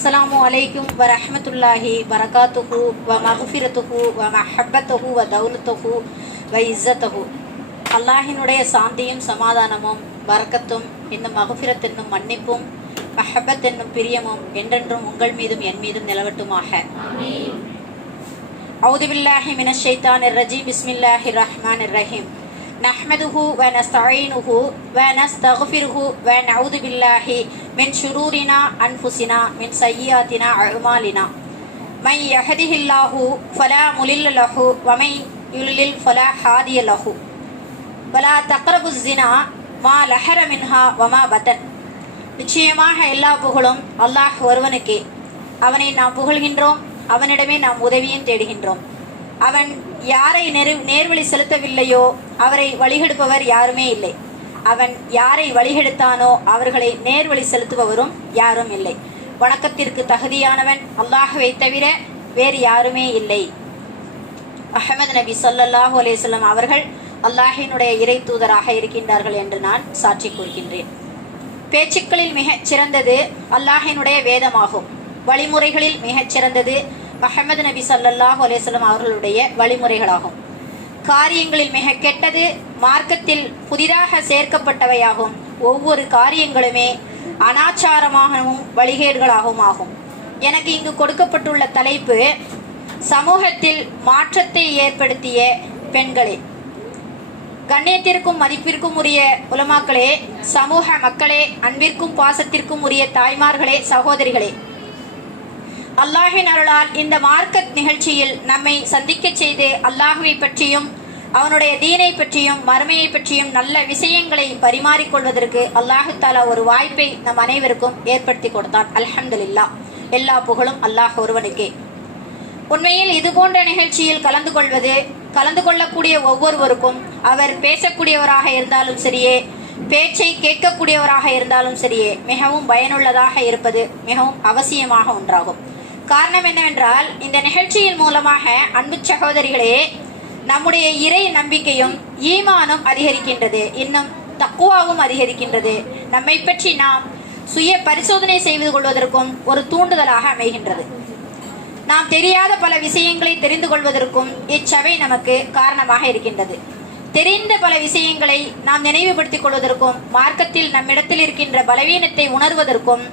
அஸ்ஸலாமு அலைக்கும் வரஹ்மத்துல்லாஹி வரகாத்துஹு வ மஃபிரத்துஹு வ மஹப்பத்துஹு வ தௌலத்துஹு வ இஸ்ஸத்துஹு. அல்லாஹினுடைய சாந்தியும் சமாதானமும் பரக்கத்தும் என்னும் மஃபிரத் என்னும் மன்னிப்பும் மஹப்பத் என்னும் பிரியமும் என்றென்றும் உங்கள் மீதும் என் மீதும் நிலவட்டுமாக. அவுது பில்லாஹி மினஷ் ஷைத்தானிர் ரஜீம். பிஸ்மில்லாஹிர் ரஹ்மானிர் ரஹீம். நஹ்மதுஹு வ நஸ்தஈனுஹு வ நஸ்தக்ஃபிருஹு வ நஊது பில்லாஹி மின் ஷுரூரினா அன்ஃபுஸினா மின் ஸய்யிஆத்தினா அஅமாலினா. மை யஹ்திஹில்லாஹு ஃபலா முலில்ல லஹு வ மை யுலில் ஃபலா ஹாதிய லஹு. வலா தக்ரபுஸ் ஸினா மா லஹர மின்ஹா வ மா பதன். நிச்சயமாக எல்லா புகழும் அல்லாஹ் ஒருவனுக்கே. அவனை நாம் புகழ்கின்றோம், அவனிடமே நாம் உதவியும் தேடுகின்றோம். அவன் யாரை நேர்வழி செலுத்தவில்லையோ அவரை வழிகெடுப்பவர் யாருமே இல்லை. அவன் யாரை வழிகெடுத்தானோ அவர்களை நேர்வழி செலுத்துபவரும் யாரும் இல்லை. வணக்கத்திற்கு தகுதியானவன் அல்லாஹ்வை தவிர வேறு யாருமே இல்லை. அஹ்மது நபி ஸல்லல்லாஹு அலைஹி வஸல்லம் அவர்கள் அல்லாஹினுடைய இறை தூதராக இருக்கின்றார்கள் என்று நான் சாட்சி கூறுகின்றேன். பேச்சுக்களில் மிகச் சிறந்தது அல்லாஹினுடைய வேதமாகும். வழிமுறைகளில் மிகச் சிறந்தது முஹம்மது நபி ஸல்லல்லாஹு அலைஹி வஸல்லம் அவர்களுடைய வழிமுறைகளாகும். காரியங்களில் மிக கெட்டது மார்க்கத்தில் புதிதாக சேர்க்கப்பட்டவையாகும். ஒவ்வொரு காரியங்களுமே அனாச்சாரமாகவும் வழிகேடுகளாகவும் ஆகும். எனக்கு இங்கு கொடுக்கப்பட்டுள்ள தலைப்பு சமூகத்தில் மாற்றத்தை ஏற்படுத்திய பெண்களே. கண்ணியத்திற்கும் மதிப்பிற்கும் உரிய உலமாக்களே, சமூக மக்களே, அன்பிற்கும் பாசத்திற்கும் உரிய தாய்மார்களே, சகோதரிகளே, அல்லாஹின் அருளால் இந்த மார்க்கத் நிகழ்ச்சியில் நம்மை சந்திக்க செய்து அல்லாஹுவை பற்றியும் அவனுடைய தீனை பற்றியும் மறுமையை பற்றியும் நல்ல விஷயங்களை பரிமாறிக்கொள்வதற்கு அல்லாஹு தாலா ஒரு வாய்ப்பை நம் அனைவருக்கும் ஏற்படுத்தி கொடுத்தான். அல்ஹம்துலில்லாஹ். எல்லா புகழும் அல்லாஹ் ஒருவனுக்கே. உண்மையில் இது போன்ற நிகழ்ச்சியில் கலந்து கொள்ளக்கூடிய ஒவ்வொருவருக்கும், அவர் பேசக்கூடியவராக இருந்தாலும் சரியே, பேச்சை கேட்கக்கூடியவராக இருந்தாலும் சரியே, மிகவும் பயனுள்ளதாக இருப்பது மிகவும் அவசியமாக ஒன்றாகும். காரணம் என்னவென்றால், இந்த நிகழ்ச்சியின் மூலமாக அன்பு சகோதரிகளே, நம்முடைய இறை நம்பிக்கையும் ஈமானும் அதிகரிக்கின்றது, இன்னும் தக்குவாவும் அதிகரிக்கின்றது. நம்மை பற்றி நாம் சுய பரிசோதனை செய்து கொள்வதற்கும் ஒரு தூண்டுதலாக அமைகின்றது. நாம் தெரியாத பல விஷயங்களை தெரிந்து கொள்வதற்கும் இச்சபை நமக்கு காரணமாக இருக்கின்றது. தெரிந்த பல விஷயங்களை நாம் நினைவுபடுத்திக் கொள்வதற்கும், மார்க்கத்தில் நம்மிடத்தில் இருக்கின்ற பலவீனத்தை உணர்வதற்கும்,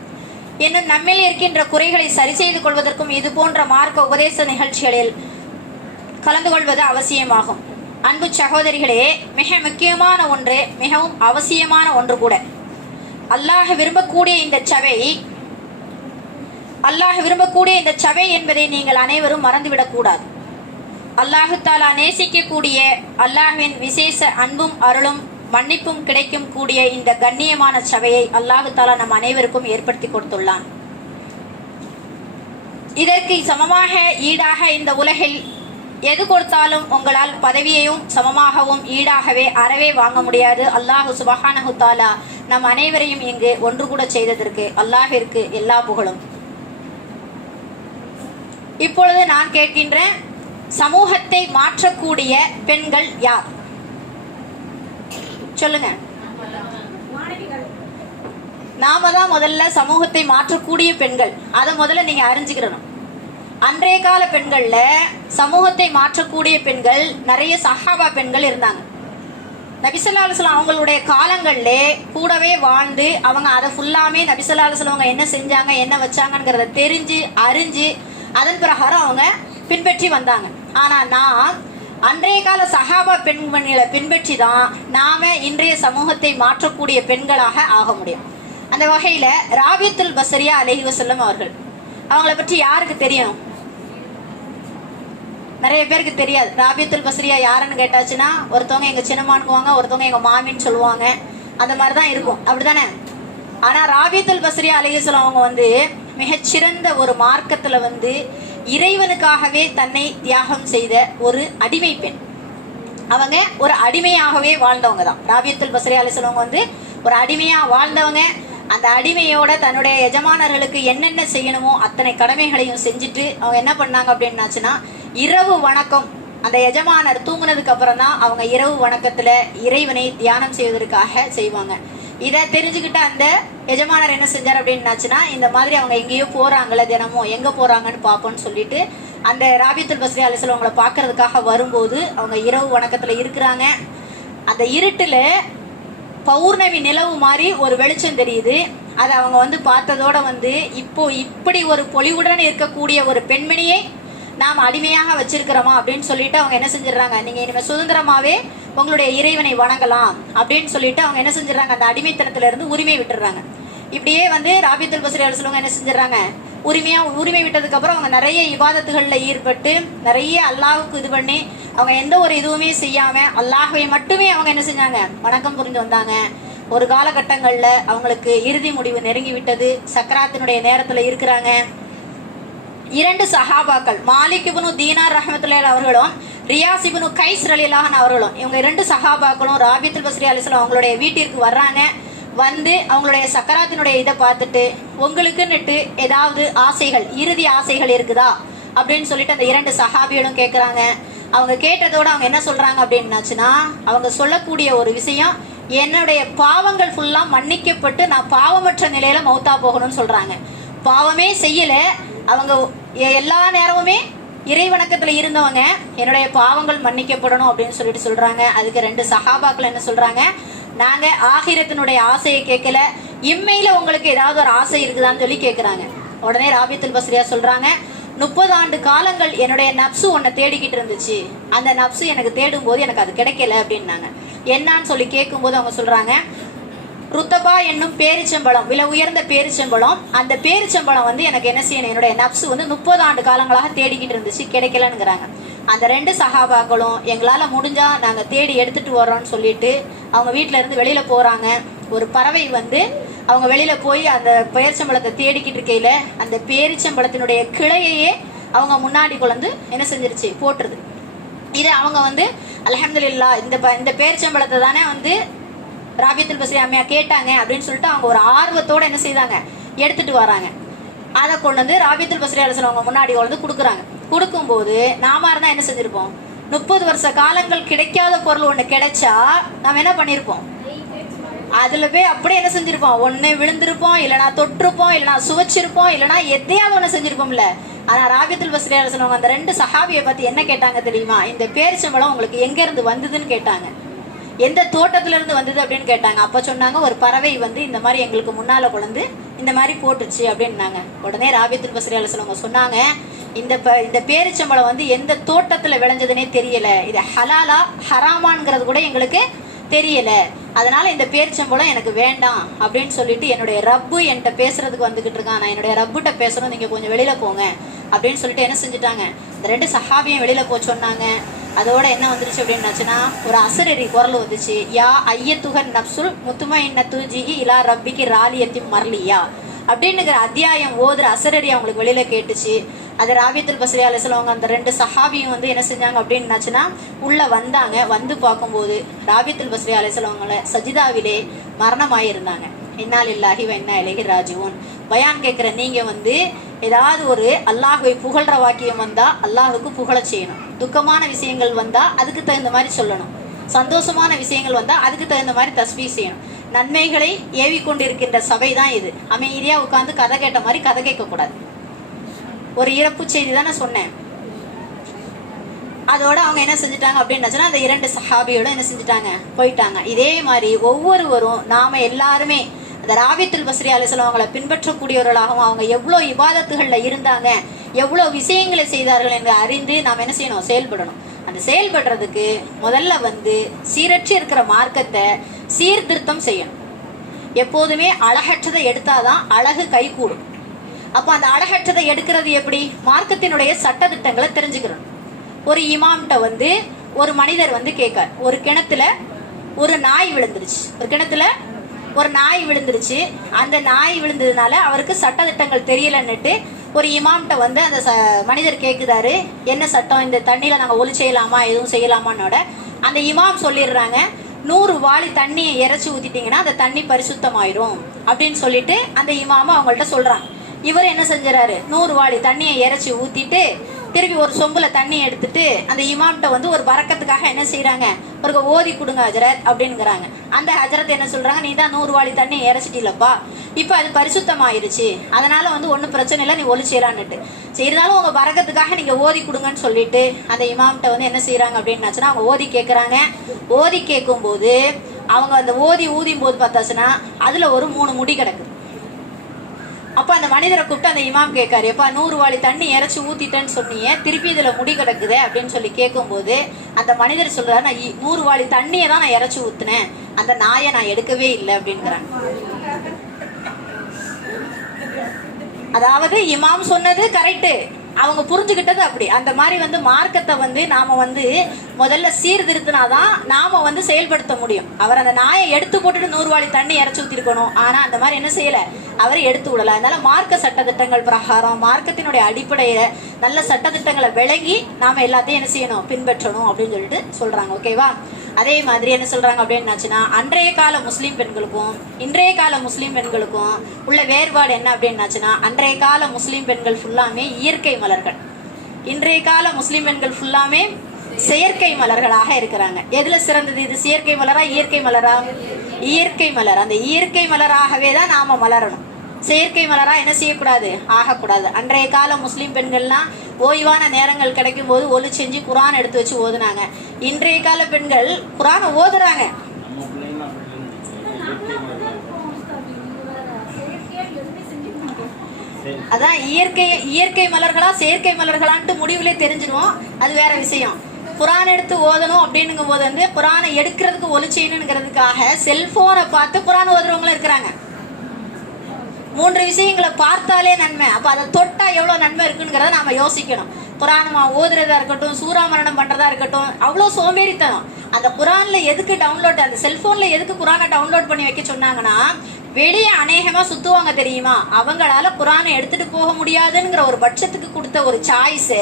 இன்னும் நம்மில் இருக்கின்ற குறைகளை சரி செய்து கொள்வதற்கும் இது போன்ற மார்க்க உபதேச நிகழ்ச்சிகளில் கலந்து கொள்வது அவசியமாகும். அன்பு சகோதரிகளே, மிக முக்கியமான ஒன்று, மிகவும் அவசியமான ஒன்று கூட. அல்லாஹ் விரும்பக்கூடிய இந்த சபை என்பதை நீங்கள் அனைவரும் மறந்துவிடக்கூடாது. அல்லாஹு தாலா நேசிக்கக்கூடிய, அல்லாஹ்வின் விசேஷ அன்பும் அருளும் மன்னிப்பும் கிடைக்கும் கூடிய இந்த கண்ணியமான சபையை அல்லாஹு தாலா நம் அனைவருக்கும் ஏற்படுத்தி கொடுத்துள்ளான். இதற்கு சமமாக ஈடாக இந்த உலகில் எது கொடுத்தாலும் உங்களால் பதவியையும் சமமாகவும் ஈடாகவே அறவே வாங்க முடியாது. அல்லாஹு சுப்ஹானஹு தஆலா நம் அனைவரையும் இங்கு ஒன்று கூட செய்ததற்கு அல்லாஹிற்கு எல்லா புகழும். இப்பொழுது நான் கேட்கின்றேன், சமூகத்தை மாற்றக்கூடிய பெண்கள் யார்? சொல்லுங்க. நாம தான் முதல்ல சமூகத்தை மாற்றக்கூடிய பெண்கள். அதை முதல்ல நீங்க அறிஞ்சுக்கிறணும். அன்றைய கால பெண்கள்ல சமூகத்தை மாற்றக்கூடிய பெண்கள் நிறைய சஹாபா பெண்கள் இருந்தாங்க. நபி ஸல்லல்லாஹு அலைஹி வஸல்லம் அவங்களுடைய காலங்கள்ல கூடவே வாழ்ந்து அவங்க அதை ஃபுல்லாமே நபி ஸல்லல்லாஹு அலைஹி வஸல்லம் அவங்க என்ன செஞ்சாங்க, என்ன வச்சாங்கங்கிறத தெரிஞ்சு அறிஞ்சு அதன் பிரகாரம் அவங்க பின்பற்றி வந்தாங்க. ஆனா நான் அன்றைய கால சஹாபா பெண்மணிகளை பின்பற்றி தான் நாம இன்றைய சமூகத்தை மாற்றக்கூடிய பெண்களாக ஆக முடியும். அந்த வகையில ராபியத்துல் பஸ்ரியா அலைஹி வஸல்லம் அவங்கள பற்றி யாருக்கு தெரியும்? நிறைய பேருக்கு தெரியாது. ராபியத்துல் பஸ்ரியா யாருன்னு கேட்டாச்சுன்னா ஒருத்தவங்க எங்க சின்னமானுக்குவாங்க, ஒருத்தவங்க எங்க மாமின்னு சொல்லுவாங்க. அந்த மாதிரிதான் இருக்கும், அப்படித்தானே? ஆனா ராபியத்துல் பஸ்ரியா அலைஹி வஸல்லம் அவங்க மிகச்சிறந்த ஒரு மார்க்கத்துல இறைவனுக்காகவே தன்னை தியாகம் செய்த ஒரு அடிமை பெண். அவங்க ஒரு அடிமையாகவே வாழ்ந்தவங்க தான். ராபியத்துல் பஸ்ரியா அலைஹி வஸல்லம் ஒரு அடிமையா வாழ்ந்தவங்க. அந்த அடிமையோட தன்னுடைய எஜமானர்களுக்கு என்னென்ன செய்யணுமோ அத்தனை கடமைகளையும் செஞ்சுட்டு அவங்க என்ன பண்ணாங்க அப்படின்னாச்சுன்னா, இரவு வணக்கம், அந்த எஜமானர் தூங்குனதுக்கு அப்புறம் தான் அவங்க இரவு வணக்கத்துல இறைவனை தியானம் செய்வதற்காக செய்வாங்க. இதை தெரிஞ்சுக்கிட்ட அந்த எஜமானர் என்ன செஞ்சார் அப்படின்னாச்சுன்னா, இந்த மாதிரி அவங்க எங்கேயோ போறாங்கல்ல, தினமும் எங்க போறாங்கன்னு பார்ப்போம்னு சொல்லிட்டு அந்த ராபியத்துல் பஸ்ரி அலைஹிஸ்ஸலாம் அவங்கள பார்க்கறதுக்காக வரும்போது அவங்க இரவு வணக்கத்துல இருக்கிறாங்க. அந்த இருட்டுல பௌர்ணமி நிலவு மாதிரி ஒரு வெளிச்சம் தெரியுது. அதை அவங்க வந்து பார்த்ததோட வந்து இப்போ இப்படி ஒரு பொலிவுடன் இருக்கக்கூடிய ஒரு பெண்மணியை நாம் அடிமையாக வச்சிருக்கிறோமா அப்படின்னு சொல்லிட்டு அவங்க என்ன செஞ்சிடறாங்க, நீங்க இனிமே சுதந்திரமாவே உங்களுடைய இறைவனை வணங்கலாம் அப்படின்னு சொல்லிட்டு அவங்க என்ன செஞ்சிடறாங்க, அந்த அடிமைத்தனத்துல இருந்து உரிமை விட்டுறாங்க. இப்படியே வந்து ராபியத்துல் பஸ்ரி அலைஹிஸ்ஸலாம் என்ன செஞ்சிடறாங்க, உரிமை விட்டதுக்கு அப்புறம் அவங்க நிறைய இபாதத்துகள்ல ஈடுபட்டு நிறைய அல்லாஹ்வுக்கு இது பண்ணி அவங்க எந்த ஒரு இதுவுமே செய்யாம அல்லாஹ்வை மட்டுமே அவங்க என்ன செஞ்சாங்க, வணக்கம் புரிந்து வந்தாங்க. ஒரு காலகட்டங்கள்ல அவங்களுக்கு இறுதி முடிவு நெருங்கி விட்டது. சக்கராத்தினுடைய நேரத்துல இருக்கிறாங்க. 2 சஹாபாக்கள் மாலிக் இப்னு தீனார் ரஹ்மத்துல்லாஹி அவர்களும் ரியாஸ் இப்னு கைஸ் ரலியல்லாஹு அன்ஹு அவர்களும், இவங்க 2 சஹாபாக்களும் ராபியத்துல் பஸ்ரி அலைஹிஸ்ஸலாம் அவங்களுடைய வீட்டிற்கு வர்றாங்க. வந்து அவங்களுடைய சக்கராத்தினுடைய இதை பார்த்துட்டு, உங்களுக்குன்னுட்டு ஏதாவது ஆசைகள், இறுதி ஆசைகள் இருக்குதா அப்படின்னு சொல்லிட்டு அந்த 2 சஹாபிகளும் கேட்குறாங்க. அவங்க கேட்டதோட அவங்க என்ன சொல்றாங்க அப்படின்னாச்சுன்னா, அவங்க சொல்லக்கூடிய ஒரு விஷயம், என்னுடைய பாவங்கள் ஃபுல்லா மன்னிக்கப்பட்டு நான் பாவமற்ற நிலையில மௌத்தா போகணும்னு சொல்றாங்க. பாவமே செய்யல அவங்க, எல்லா நேரமுமே இறை வணக்கத்துல இருந்தவங்க, என்னுடைய பாவங்கள் மன்னிக்கப்படணும் அப்படின்னு சொல்லிட்டு சொல்றாங்க. அதுக்கு 2 சஹாபாக்கள் என்ன சொல்றாங்க, நாங்க ஆகிரத்தினுடைய ஆசையை கேட்கல, இம்மையில உங்களுக்கு ஏதாவது ஒரு ஆசை இருக்குதான்னு சொல்லி கேட்கிறாங்க. உடனே ராபியத்துல் பஸ்ரியா சொல்றாங்க, 30 ஆண்டு காலங்கள் என்னுடைய நப்சு உன்னை தேடிக்கிட்டு இருந்துச்சு, அந்த நப்சு எனக்கு தேடும் போது எனக்கு அது கிடைக்கல அப்படின்னாங்க. என்னான்னு சொல்லி கேட்கும் போது அவங்க சொல்றாங்க, ருத்தபா என்னும் பேரிச்சம்பழம், விலை உயர்ந்த பேரிச்சம்பழம், அந்த பேரிச்சம்பழம் வந்து எனக்கு என்ன செய்யணும், என்னுடைய நப்சு வந்து 30 ஆண்டு காலங்களாக தேடிக்கிட்டு இருந்துச்சு, கிடைக்கலன்னுங்கிறாங்க. அந்த 2 சஹாபாக்களும் எங்களால முடிஞ்சா நாங்க தேடி எடுத்துட்டு வர்றோம்னு சொல்லிட்டு அவங்க வீட்டுல இருந்து வெளியில போறாங்க. ஒரு பறவை வந்து அவங்க வெளியில போய் அந்த பேரிச்சம்பழத்தை தேடிக்கிட்டு இருக்கையில அந்த பேரிச்சம்பழத்தினுடைய கிளையையே அவங்க முன்னாடி கொண்டு என்ன செஞ்சிருச்சு, போட்டுருது. இது அவங்க வந்து அல்ஹம்துலில்லாஹ் இந்த பேரிச்சம்பழத்தை தானே வந்து ராபியத்துல் பஸ்ரி அம்மையா கேட்டாங்க அப்படின்னு சொல்லிட்டு அவங்க ஒரு ஆர்வத்தோட என்ன செய்தாங்க, எடுத்துட்டு வராங்க. அதை கொண்டு வந்து ராபியத்துல் பஸ்ரி அலைஹிஸ்ஸலாம் அவங்க முன்னாடி கொண்டு கொடுக்குறாங்க. கொடுக்கும்போது நாம இருந்தா என்ன செஞ்சிருப்போம், 30 வருஷ காலங்கள் கிடைக்காத பொருள் ஒண்ணு கிடைச்சா நம்ம என்ன பண்ணிருப்போம், அதுல போய் அப்படியே என்ன செஞ்சிருப்போம், ஒண்ணு விழுந்திருப்போம், இல்லைனா தொட்டிருப்போம், இல்லைனா சுவைச்சிருப்போம், இல்லைனா எதையாவது ஒண்ணு செஞ்சிருப்போம்ல. ஆனா ராபியத்துல் பஸ்ரி அலைஹிஸ்ஸலாம் அந்த 2 சஹாபியை பத்தி என்ன கேட்டாங்க தெரியுமா, இந்த பேரிச்சம்பழம் உங்களுக்கு எங்க இருந்து வந்ததுன்னு கேட்டாங்க. எந்த தோட்டத்துல இருந்து வந்தது அப்படின்னு கேட்டாங்க. அப்ப சொன்னாங்க, ஒரு பறவை வந்து இந்த மாதிரி எங்களுக்கு முன்னால கொண்டு இந்த மாதிரி போட்டுச்சு அப்படின்னாங்க. உடனே ராபியத்துல் பஸ்ரி அலைஹிஸ்ஸலாம் சொன்னாங்க, இந்த பேரிச்சம்பழம் வந்து எந்த தோட்டத்துல விளைஞ்சதுன்னே தெரியல, இது ஹலாலா ஹராமான்ங்கிறது கூட எங்களுக்கு தெரியல, அதனால இந்த பேரிச்சம்பழம் எனக்கு வேண்டாம் அப்படின்னு சொல்லிட்டு என்னுடைய ரப்பு என்கிட்ட பேசுறதுக்கு வந்துகிட்டு இருக்கான், நான் என்னுடைய ரப்புகிட்ட பேசணும், நீங்க கொஞ்சம் வெளியில போங்க அப்படின்னு சொல்லிட்டு என்ன செஞ்சுட்டாங்க, இந்த 2 சஹாபியும் வெளியில போக சொன்னாங்க. அதோட என்ன வந்துருச்சு அப்படின்னாச்சுன்னா, ஒரு அசரரி குரல் வந்துச்சு, யா ஐயத்துகன் நப்சுல் முத்துமைன்னத்து ஜிஹி இலா ரப்பிக்கு ராலியத்தி மர்லியா அப்படின்னுங்கிற அத்தியாயம் ஓதுற அசரரி அவங்களுக்கு வெளியில கேட்டுச்சு. அது ராபியத்துல் பஸ்ரி அலைஹிஸ்ஸலாம் அந்த 2 சஹாபியும் வந்து என்ன செஞ்சாங்க அப்படின்னாச்சுன்னா உள்ள வந்தாங்க. வந்து பார்க்கும்போது ராபியத்துல் பஸ்ரி அலைஹிஸ்ஸலாம் சஜிதாவிலே மரணமாயிருந்தாங்க. இன்னா லில்லாஹி வ இன்னா இலைஹி ராஜிஊன். பயான் கேட்குற நீங்க வந்து ஏதாவது ஒரு அல்லாஹ்வை புகழ்ற வாக்கியம் வந்தா அல்லாஹுக்கு புகழ செய்யணும், துக்கமான விஷயங்கள் வந்தா அதுக்கு தகுந்த மாதிரி சொல்லணும், சந்தோஷமான விஷயங்கள் வந்தா அதுக்கு தகுந்த மாதிரி தஸ்பீஹ் செய்யணும். நன்மைகளை ஏவிக்கொண்டிருக்கின்ற சபை தான் இது. அமைதியா உட்காந்து கதை கேட்ட மாதிரி கதை கேட்க கூடாது. ஒரு இறப்பு செய்தி தானே சொன்னேன். அதோட அவங்க என்ன செஞ்சுட்டாங்க அப்படின்னாச்சுன்னா, அந்த 2 சஹாபியோட என்ன செஞ்சுட்டாங்க, போயிட்டாங்க. இதே மாதிரி ஒவ்வொருவரும் நாம எல்லாருமே அந்த ராபியத்துல் பஸ்ரி அலைஹிஸ்ஸலாம் அவங்களை பின்பற்றக்கூடியவர்களாகவும் அவங்க எவ்வளோ இபாதத்துகள்ல இருந்தாங்க, எவ்வளோ விஷயங்களை செய்தார்கள் என்று அறிந்து நாம் என்ன செய்யணும், செயல்படணும். அந்த செயல்படுறதுக்கு முதல்ல வந்து சீரற்று இருக்கிற மார்க்கத்தை சீர்திருத்தம் செய்யணும். எப்போதுமே அழகற்றதை எடுத்தாதான் அழகு கை கூடும். அப்போ அந்த அழகற்றதை எடுக்கிறது எப்படி, மார்க்கத்தினுடைய சட்டதிட்டங்களை தெரிஞ்சுக்கிறோம். ஒரு இமாம்கிட்ட வந்து ஒரு மனிதர் வந்து கேட்கார், ஒரு கிணத்துல ஒரு நாய் விழுந்துருச்சு, அந்த நாய் விழுந்ததுனால அவருக்கு சட்டதிட்டங்கள் தெரியலன்னுட்டு ஒரு இமாம்கிட்ட வந்து அந்த மனிதர் கேட்குதாரு, என்ன சட்டம், இந்த தண்ணியில நாங்கள் ஒளி செய்யலாமா எதுவும் செய்யலாமான்னோட அந்த இமாம் சொல்லிடுறாங்க, 100 வாளி தண்ணியை இறைச்சி ஊத்திட்டீங்கன்னா அந்த தண்ணி பரிசுத்தமாயிரும் அப்படின்னு சொல்லிட்டு அந்த இமாம அவங்கள்ட்ட சொல்றாங்க. இவர் என்ன செஞ்சாரு, 100 வாளி தண்ணியை இறைச்சி ஊத்திட்டு திருப்பி ஒரு சொம்புல தண்ணி எடுத்துட்டு அந்த இமாம்கிட்ட வந்து ஒரு பறக்கத்துக்காக என்ன செய்யறாங்க, ஒரு ஓதி கொடுங்க ஹஜரத் அப்படின்னுங்கிறாங்க. அந்த ஹஜரத் என்ன சொல்றாங்க, நீ தான் 100 வாளி தண்ணி இறைச்சிட்டிலப்பா, இப்போ அது பரிசுத்தமாயிருச்சு, அதனால வந்து ஒன்றும் பிரச்சனை இல்லை, நீ ஒளிச்சேரான்னுட்டு. சரி, இருந்தாலும் உங்க பறக்கத்துக்காக நீங்க ஓதி கொடுங்கன்னு சொல்லிட்டு அந்த இமாம்கிட்ட வந்து என்ன செய்யறாங்க அப்படின்னாச்சுன்னா அவங்க ஓதி கேட்கறாங்க. ஓதி கேட்கும் போது அவங்க அந்த ஓதி ஊதியும் போது பார்த்தாச்சுன்னா அதுல ஒரு 3 முடி கிடக்குது. அப்ப அந்த மனிதரை கூப்பிட்டு அந்த இமாம் கேட்காரு, எப்பா 100 வாளி தண்ணி இறைச்சி ஊத்திட்டேன்னு சொன்னீங்க, திருப்பி இதுல முடி கிடக்குது அப்படின்னு சொல்லி கேட்கும் போது அந்த மனிதர் சொல்றாரு, நான் 100 வாளி தண்ணியை தான் நான் இறைச்சி ஊத்துனேன், அந்த நாயை நான் எடுக்கவே இல்லை அப்படின்றாங்க. அதாவது இமாம் சொன்னது கரெக்டு, அவங்க புரிஞ்சுக்கிட்டது அப்படி. அந்த மாதிரி வந்து மார்க்கத்தை வந்து நாம வந்து முதல்ல சீர்திருத்தினாதான் நாம வந்து செயல்படுத்த முடியும். அவர் அந்த நாயை எடுத்து போட்டுட்டு 100 வாளி தண்ணி இறைச்சி ஊத்திருக்கணும், ஆனா அந்த மாதிரி என்ன செய்யல, அவரை எடுத்து விடல. அதனால மார்க்க சட்டத்திட்டங்கள் பிரகாரம் மார்க்கத்தினுடைய அடிப்படையில நல்ல சட்டத்திட்டங்களை விளங்கி நாம எல்லாத்தையும் என்ன செய்யணும், பின்பற்றணும் அப்படின்னு சொல்லிட்டு சொல்றாங்க. ஓகேவா? அதே மாதிரி என்ன சொல்றாங்க அப்படின்னாச்சுன்னா, அன்றைய கால முஸ்லீம் பெண்களுக்கும் இன்றைய கால முஸ்லீம் பெண்களுக்கும் உள்ள வேறுபாடு என்ன அப்படின்னாச்சுன்னா, அன்றைய கால முஸ்லீம் பெண்கள் ஃபுல்லாமே இயற்கை மலர்கள், இன்றைய கால முஸ்லீம் பெண்கள் ஃபுல்லாமே செயற்கை மலர்களாக இருக்கிறாங்க. எதுல சிறந்தது இது, செயற்கை மலரா இயற்கை மலரா? இயற்கை மலர். அந்த இயற்கை மலராகவே தான் நாம மலரணும், செயற்கை மலரா என்ன செய்யக்கூடாது, ஆகக்கூடாது. அன்றைய கால முஸ்லீம் பெண்கள்லாம் ஓய்வான நேரங்கள் கிடைக்கும் போது ஒலி செஞ்சு குரான் எடுத்து வச்சு ஓதுனாங்க. இன்றைய கால பெண்கள் குரானை ஓதுறாங்க. அதான் இயற்கை மலர்களா செயற்கை மலர்களான்ட்டு முடிவுலே தெரிஞ்சிடும், அது வேற விஷயம். குரான் எடுத்து ஓதணும் அப்படின்னுங்கும் போது வந்து குரானை எடுக்கிறதுக்கு ஒலி செய்யணுங்கிறதுக்காக செல்போனை பார்த்து குரான் ஓதுறவங்களும் இருக்கிறாங்க. 3 விஷயங்களை பார்த்தாலே நன்மை, அப்ப அதை தொட்டா எவ்வளவு நன்மை இருக்குங்கிறத நாம யோசிக்கணும். குரானமா ஓதுறதா இருக்கட்டும், சூறாமரணம் பண்றதா இருக்கட்டும், அவ்வளவு சோம்பேறித்தனம். அந்த குரான்ல எதுக்கு டவுன்லோட், அந்த செல்போன்ல எதுக்கு குரானை டவுன்லோட் பண்ணி வைக்க சொன்னாங்கன்னா, வெளியே அநேகமா சுத்துவாங்க தெரியுமா, அவங்களால குரானை எடுத்துட்டு போக முடியாதுங்கிற ஒரு பட்சத்துக்கு கொடுத்த ஒரு சாய்ஸ்.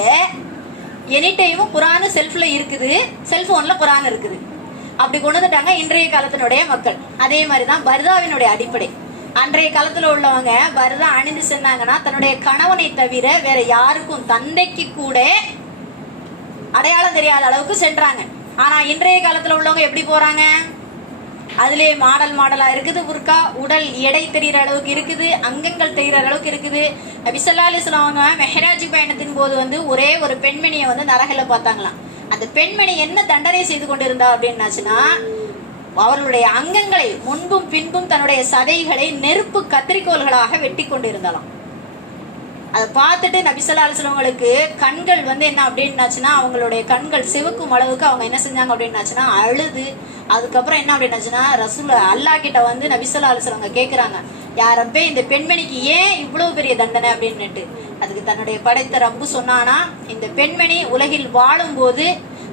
எனி டைமும் குரான் செல்ஃப்ல இருக்குது, செல்போன்ல குரான் இருக்குது, அப்படி கொண்டு வந்துட்டாங்க இன்றைய காலத்தினுடைய மக்கள். அதே மாதிரிதான் பர்தாவினுடைய அடிப்படை. அன்றைய காலத்துல உள்ளவங்க பர்தா அணிந்து சென்னாங்கன்னா தன்னுடைய கணவனை தவிர வேற யாருக்கும், தந்தைக்கு கூட அடையாளம் தெரியாத அளவுக்கு சென்றாங்க. ஆனா இன்றைய காலத்துல உள்ளவங்க எப்படி போறாங்க, அதுலயே மாடலா இருக்குது புர்கா, உடல் எடை தெரிகிற அளவுக்கு இருக்குது, அங்கங்கள் தெரிகிற அளவுக்கு இருக்குது. நபி ஸல்லல்லாஹு அலைஹி வஸல்லம் அவங்க மெஹராஜ் பயணத்தின் போது வந்து ஒரே ஒரு பெண்மணியை வந்து நரகல பார்த்தாங்களாம். அந்த பெண்மணி என்ன தண்டனை செய்து கொண்டிருந்தா அப்படின்னாச்சுன்னா, அவர்களுடைய அங்கங்களை முன்பும் பின்பும் தன்னுடைய சதைகளை நெருப்பு கத்திரிக்கோள்களாக வெட்டி கொண்டிருந்தாலாம். அதை பார்த்துட்டு நபி ஸல்லல்லாஹு அலைஹி வஸல்லம் அவங்களுக்கு கண்கள் வந்து என்ன அப்படின்னாச்சுன்னா, அவங்களுடைய கண்கள் சிவக்கும் அளவுக்கு அவங்க என்ன செஞ்சாங்க அப்படின்னாச்சுன்னா அழுது, அதுக்கப்புறம் என்ன அப்படின்னாச்சுன்னா ரசூல் அல்லாஹ் கிட்ட வந்து நபி ஸல்லல்லாஹு அலைஹி வஸல்லம் அவங்க கேட்குறாங்க, யாரப்பே இந்த பெண்மணிக்கு ஏன் இவ்வளவு பெரிய தண்டனை அப்படின்னுட்டு. அதுக்கு தன்னுடைய படைத்த ரப்பு சொன்னானா, இந்த பெண்மணி உலகில் வாழும் போது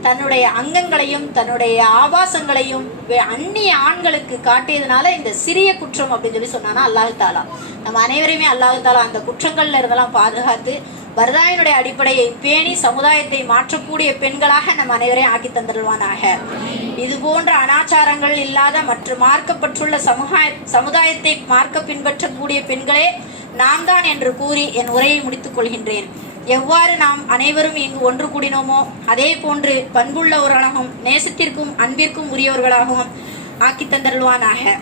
தன்னுடைய அங்கங்களையும் தன்னுடைய ஆபாசங்களையும் அந்நிய ஆண்களுக்கு காட்டியதுனால இந்த சிறிய குற்றம் அப்படின்னு சொல்லி சொன்னானா அல்லாஹ் தாலா. நம்ம அனைவரையுமே அல்லாஹ் தாலா அந்த குற்றங்கள்ல இருந்தெல்லாம் பாதுகாத்து பர்தாவினுடைய அடிப்படையை பேணி சமுதாயத்தை மாற்றக்கூடிய பெண்களாக நம்ம அனைவரையும் ஆக்கி தந்துடுவானாக. இது போன்ற அனாச்சாரங்கள் இல்லாத மற்ற மார்க்கப்பட்டுள்ள சமுதாயத்தை மார்க்க பின்பற்றக்கூடிய பெண்களே நாம் தான் என்று கூறி என் உரையை முடித்துக் கொள்கின்றேன். எவ்வாறு நாம் அனைவரும் இங்கு ஒன்று கூடினோமோ அதே போன்று பண்புள்ளவர்களாகவும் நேசத்திற்கும் அன்பிற்கும் உரியவர்களாகவும் ஆக்கி தந்தருள்வானாக.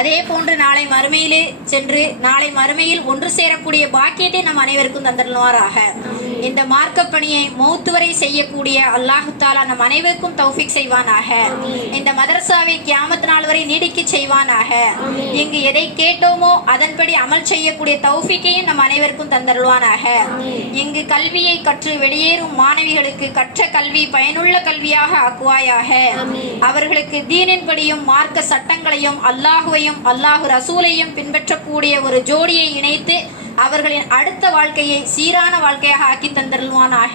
அதே போன்று நாளை மறுமையிலே சென்று நாளை மறுமையில் ஒன்று சேரக்கூடிய பாக்கியத்தை நம் அனைவருக்கும் தந்தருள்வாராக. இந்த மார்க்க பணியை மௌத்து வரை செய்யக்கூடிய அல்லாஹு தாலா நம் அனைவருக்கும் தௌஃபிக் செய்வானாக. இந்த மதரசாவை கியாமத் நாள் வரை நீடிக்க செய்வானாக. இங்கு எதை கேட்டோமோ அதன்படி அமல் செய்யக்கூடிய தௌஃபிக்கையும் நம் அனைவருக்கும் தந்தருள்வானாக. இங்கு கல்வியை கற்று வெளியேறும் மாணவிகளுக்கு கற்ற கல்வி பயனுள்ள கல்வியாக ஆக்குவாயாக. அவர்களுக்கு தீனின்படியும் மார்க்க சட்டங்களையும் அல்லாஹுவையும் அல்லாஹு ரசூலையும் பின்பற்றக்கூடிய ஒரு ஜோடியை இணைத்து அவர்களின் அடுத்த வாழ்க்கையை சீரான வாழ்க்கையாக ஆக்கி தந்தருள்வானாக.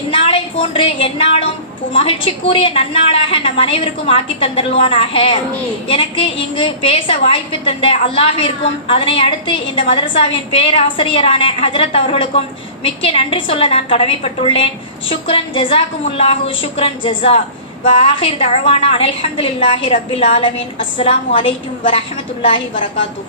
இந்நாளை போன்று எந்நாளும் மகிழ்ச்சிக்குரிய நன்னாளாக நம் அனைவருக்கும் ஆக்கி தந்தருள்வானாக. எனக்கு இங்கு பேச வாய்ப்பு தந்த அல்லாஹ்விற்கும் அதனை அடுத்து இந்த மதரசாவின் பேராசிரியரான ஹஜரத் அவர்களுக்கும் மிக்க நன்றி சொல்ல நான் கடமைப்பட்டுள்ளேன். ஷுக்ரன் ஜஸாக்குமுல்லாஹு ஷுக்ரன் ஜஸா. وآخر دعوانا أن الحمد لله رب العالمين. السلام عليكم ورحمة الله وبركاته.